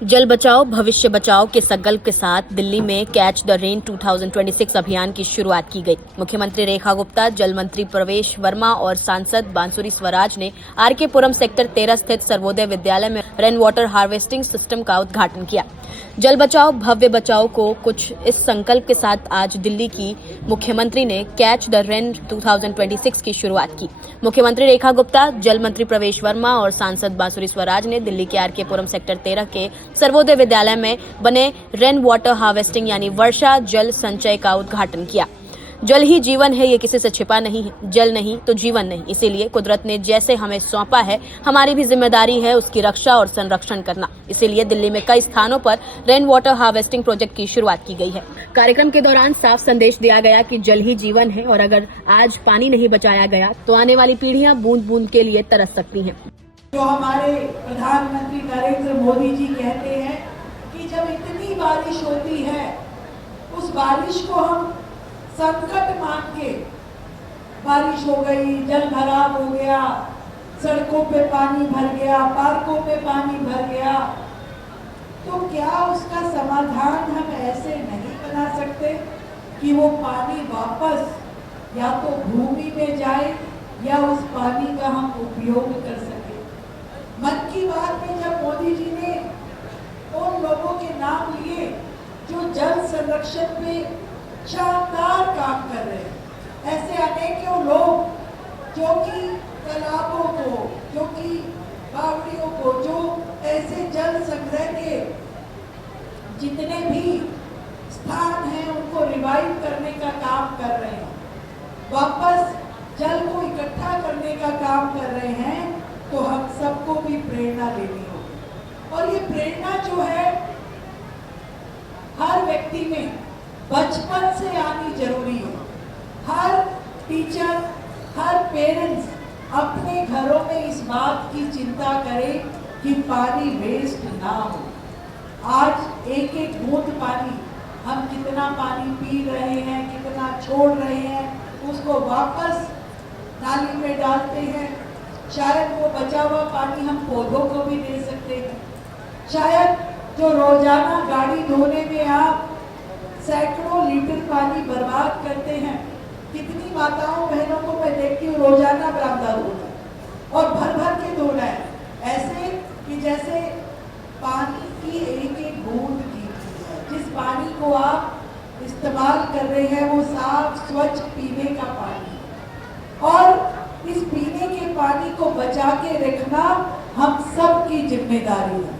जल बचाओ भविष्य बचाओ के संकल्प के साथ दिल्ली में कैच द रेन 2026 अभियान की शुरुआत की गई। मुख्यमंत्री रेखा गुप्ता, जल मंत्री प्रवेश वर्मा और सांसद बांसुरी स्वराज ने आरके पुरम सेक्टर 13 स्थित सर्वोदय विद्यालय में रेन वाटर हार्वेस्टिंग सिस्टम का उद्घाटन किया। जल बचाओ भव्य बचाओ को कुछ इस संकल्प के साथ आज दिल्ली की मुख्यमंत्री ने कैच द रेन 2026 की शुरुआत की। मुख्यमंत्री रेखा गुप्ता, जल मंत्री प्रवेश वर्मा और सांसद बांसुरी स्वराज ने दिल्ली के आरके पुरम सेक्टर 13 के सर्वोदय विद्यालय में बने रेन वाटर हार्वेस्टिंग यानी वर्षा जल संचय का उद्घाटन किया। जल ही जीवन है, ये किसी से छिपा नहीं है। जल नहीं तो जीवन नहीं, इसीलिए कुदरत ने जैसे हमें सौंपा है, हमारी भी जिम्मेदारी है उसकी रक्षा और संरक्षण करना। इसीलिए दिल्ली में कई स्थानों पर रेन वाटर हार्वेस्टिंग प्रोजेक्ट की शुरुआत की गई है। कार्यक्रम के दौरान साफ संदेश दिया गया कि जल ही जीवन है और अगर आज पानी नहीं बचाया गया तो आने वाली पीढ़ियां बूंद बूंद के लिए तरस सकती हैं। जो हमारे प्रधानमंत्री नरेंद्र मोदी जी कहते हैं कि जब इतनी बारिश होती है, उस बारिश को हम संकट मान के, बारिश हो गई, जल भराव हो गया, सड़कों पे पानी भर गया, पार्कों पे पानी भर गया, तो क्या उसका समाधान हम ऐसे नहीं बना सकते कि वो पानी वापस या तो भूमि में जाए या उस पानी का हम उपयोग कर सकें। मन की बात में जब मोदी जी ने उन लोगों के नाम लिए जो जल संरक्षण में शानदार काम कर रहे हैं, ऐसे अनेकों लोग जो कि तालाबों को, जो कि बावड़ियों को, जो ऐसे जल संग्रह के जितने भी स्थान हैं उनको रिवाइव करने का काम कर रहे हैं, वापस जल को इकट्ठा करने का काम कर रहे हैं, तो हम सबको भी प्रेरणा लेनी होगी। और ये प्रेरणा जो है हर व्यक्ति में बचपन से आनी जरूरी है। हर टीचर, हर पेरेंट्स अपने घरों में इस बात की चिंता करे कि पानी वेस्ट ना हो। आज एक एक बूंद पानी, हम कितना पानी पी रहे हैं, कितना छोड़ रहे हैं, उसको वापस नाली में डालते हैं। शायद वो बचा हुआ पानी हम पौधों को भी दे सकते हैं। शायद जो रोजाना गाड़ी धोने में आप सैकड़ों लीटर पानी बर्बाद करते हैं, कितनी माताओं बहनों को मैं देखती हूँ रोजाना बरामदा धोना और भर भर के धोना है, ऐसे कि जैसे पानी की एक एक बूंद कीमती है। जिस पानी को आप इस्तेमाल कर रहे हैं वो साफ स्वच्छ पीने का पानी है और इस पीने के पानी को बचा के रखना हम सब की जिम्मेदारी है।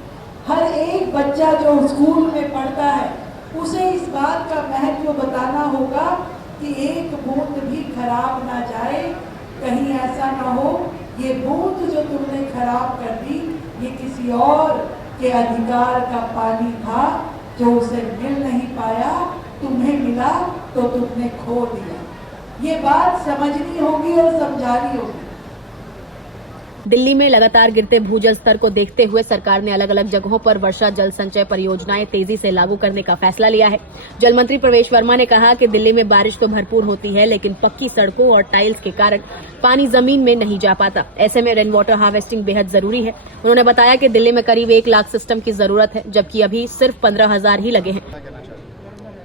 हर एक बच्चा जो स्कूल में पढ़ता है उसे इस बात का महत्व बताना होगा कि एक बूंद भी खराब ना जाए। कहीं ऐसा ना हो ये बूंद जो तुमने खराब कर दी ये किसी और के अधिकार का पानी था जो उसे मिल नहीं पाया, तुम्हें मिला तो तुमने खो दिया। ये बात समझनी होगी और समझानी होगी। दिल्ली में लगातार गिरते भूजल स्तर को देखते हुए सरकार ने अलग अलग जगहों पर वर्षा जल संचय परियोजनाएं तेजी से लागू करने का फैसला लिया है। जल मंत्री प्रवेश वर्मा ने कहा कि दिल्ली में बारिश तो भरपूर होती है, लेकिन पक्की सड़कों और टाइल्स के कारण पानी जमीन में नहीं जा पाता। ऐसे में रेन वाटर हार्वेस्टिंग बेहद जरूरी है। उन्होंने बताया कि दिल्ली में करीब 1 लाख सिस्टम की जरूरत है, जबकि अभी सिर्फ 15,000 ही लगे हैं।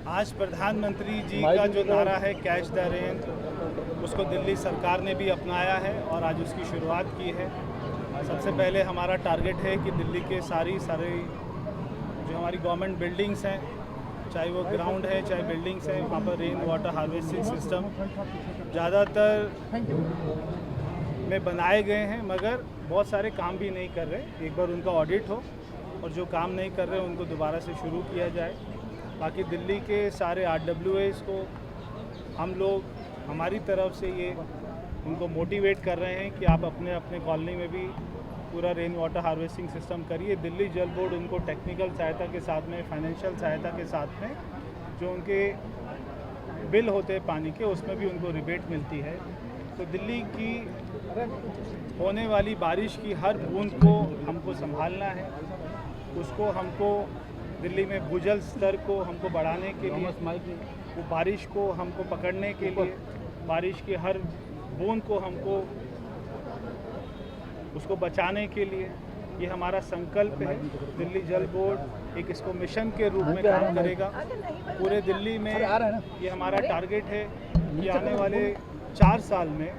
आज प्रधानमंत्री जी का जो नारा है कैच द रेन, उसको दिल्ली सरकार ने भी अपनाया है और आज उसकी शुरुआत की है। सबसे पहले हमारा टारगेट है कि दिल्ली के सारी जो हमारी गवर्नमेंट बिल्डिंग्स हैं, चाहे वो ग्राउंड है चाहे बिल्डिंग्स हैं, वहाँ पर रेन वाटर हार्वेस्टिंग सिस्टम ज़्यादातर में बनाए गए हैं, मगर बहुत सारे काम भी नहीं कर रहे। एक बार उनका ऑडिट हो और जो काम नहीं कर रहे उनको दोबारा से शुरू किया जाए। बाकी दिल्ली के सारे RWAs को हम लोग हमारी तरफ से ये उनको मोटिवेट कर रहे हैं कि आप अपने अपने कॉलोनी में भी पूरा रेन वाटर हार्वेस्टिंग सिस्टम करिए। दिल्ली जल बोर्ड उनको टेक्निकल सहायता के साथ में, फाइनेंशियल सहायता के साथ में, जो उनके बिल होते हैं पानी के, उसमें भी उनको रिबेट मिलती है। तो दिल्ली की होने वाली बारिश की हर बूंद को हमको संभालना है। उसको हमको दिल्ली में भूजल स्तर को हमको बढ़ाने के लिए, वो बारिश को हमको पकड़ने के लिए, बारिश की हर बूंद को हमको उसको बचाने के लिए ये हमारा संकल्प है। दिल्ली जल बोर्ड एक इसको मिशन के रूप में काम करेगा पूरे दिल्ली में। ये हमारा टारगेट है कि आने वाले 4 साल में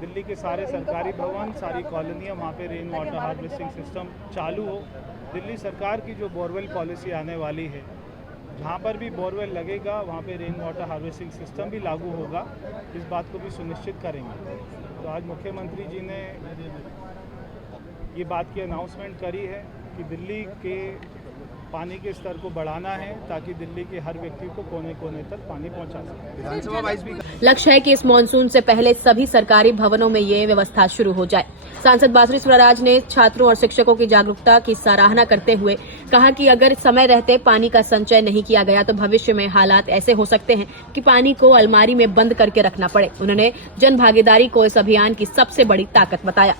दिल्ली के सारे सरकारी भवन, सारी कॉलोनियाँ, वहाँ पे रेन वाटर हार्वेस्टिंग सिस्टम चालू हो। दिल्ली सरकार की जो बोरवेल पॉलिसी आने वाली है, जहाँ पर भी बोरवेल लगेगा वहाँ पे रेन वाटर हार्वेस्टिंग सिस्टम भी लागू होगा, इस बात को भी सुनिश्चित करेंगे। तो आज मुख्यमंत्री जी ने ये बात की अनाउंसमेंट करी है कि दिल्ली के पानी के स्तर को बढ़ाना है ताकि दिल्ली के हर व्यक्ति को कोने कोने तक पानी पहुंचा सके। विधानसभा वाइज भी लक्ष्य है कि इस मानसून से पहले सभी सरकारी भवनों में ये व्यवस्था शुरू हो जाए। सांसद बांसुरी स्वराज ने छात्रों और शिक्षकों की जागरूकता की सराहना करते हुए कहा कि अगर समय रहते पानी का संचय नहीं किया गया तो भविष्य में हालात ऐसे हो सकते हैं कि पानी को अलमारी में बंद करके रखना पड़े। उन्होंने जन भागीदारी को इस अभियान की सबसे बड़ी ताकत बताया।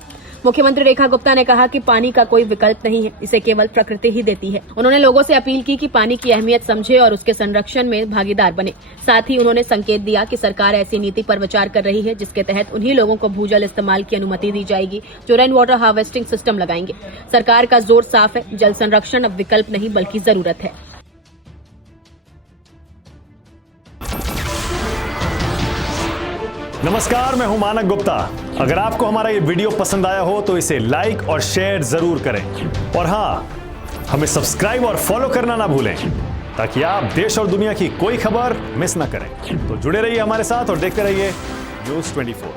मुख्यमंत्री रेखा गुप्ता ने कहा कि पानी का कोई विकल्प नहीं है, इसे केवल प्रकृति ही देती है। उन्होंने लोगों से अपील की कि पानी की अहमियत समझे और उसके संरक्षण में भागीदार बने। साथ ही उन्होंने संकेत दिया कि सरकार ऐसी नीति पर विचार कर रही है जिसके तहत उन्हीं लोगों को भूजल इस्तेमाल की अनुमति दी जाएगी जो रेन वाटर हार्वेस्टिंग सिस्टम लगाएंगे। सरकार का जोर साफ है, जल संरक्षण अब विकल्प नहीं बल्कि जरूरत है। नमस्कार, मैं हूं मानक गुप्ता। अगर आपको हमारा ये वीडियो पसंद आया हो तो इसे लाइक और शेयर जरूर करें और हाँ, हमें सब्सक्राइब और फॉलो करना ना भूलें ताकि आप देश और दुनिया की कोई खबर मिस ना करें। तो जुड़े रहिए हमारे साथ और देखते रहिए न्यूज़ 24।